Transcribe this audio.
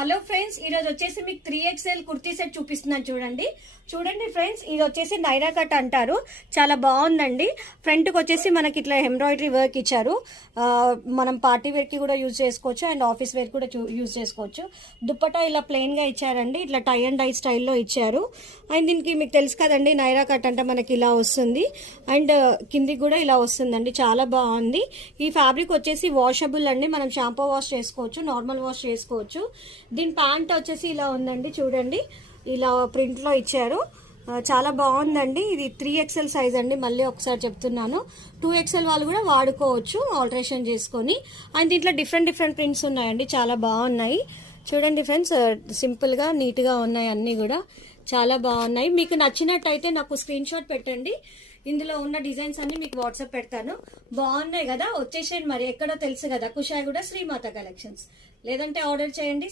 Hello friends, ఈ రోజు వచ్చేసి మీకు 3XL కుర్తీ సెట్ చూపిస్తున్నాను. చూడండి ఫ్రెండ్స్, ఇది వచ్చేసి నైరా కట్ అంటారు. చాలా బాగుందండి. ఫ్రంట్ కి వచ్చేసి మనకి ఇట్లా ఎంబ్రాయిడరీ వర్క్ ఇచ్చారు. మనం పార్టీ వేర్ కి కూడా యూజ్ చేసుకోవచ్చు అండ్ ఆఫీస్ వేర్ కూడా యూజ్ చేసుకోవచ్చు. దుప్పటా ఇలా ప్లెయిన్ గా ఇచ్చారండి. ఇట్లా టై అండ్ డై స్టైల్లో ఇచ్చారు. అండ్ దీనికి మీకు తెలుసు కదండి, నైరా కట్ అంటే మనకి ఇలా వస్తుంది అండ్ కిందికి కూడా ఇలా వస్తుందండి. చాలా బాగుంది. ఈ ఫ్యాబ్రిక్ వచ్చేసి వాషబుల్ అండి. మనం షాంపూ వాష్ చేసుకోవచ్చు, నార్మల్ వాష్ చేసుకోవచ్చు. దీని ప్యాంట్ వచ్చేసి ఇలా ఉందండి. చూడండి, ఇలా ప్రింట్ లో ఇచ్చారు. చాలా బాగుందండి. ఇది 3XL సైజ్ అండి. మళ్ళీ ఒకసారి చెప్తున్నాను, 2XL వాళ్ళు కూడా వాడుకోవచ్చు ఆల్టరేషన్ చేసుకొని. అండ్ దీంట్లో డిఫరెంట్ ప్రింట్స్ ఉన్నాయండి. చాలా బాగున్నాయి. చూడండి ఫ్రెండ్స్, సింపుల్ గా నీట్ గా ఉన్నాయి. అన్ని కూడా చాలా బాగున్నాయి. మీకు నచ్చినట్టయితే నాకు స్క్రీన్ షాట్ పెట్టండి. ఇందులో ఉన్న డిజైన్స్ అన్ని మీకు వాట్సాప్ పెడతాను. బాగున్నాయి కదా, వచ్చేసేయండి. మరి ఎక్కడో తెలుసు కదా, కుషాయిగూడ శ్రీమాత కలెక్షన్స్. లేదంటే ఆర్డర్ చేయండి.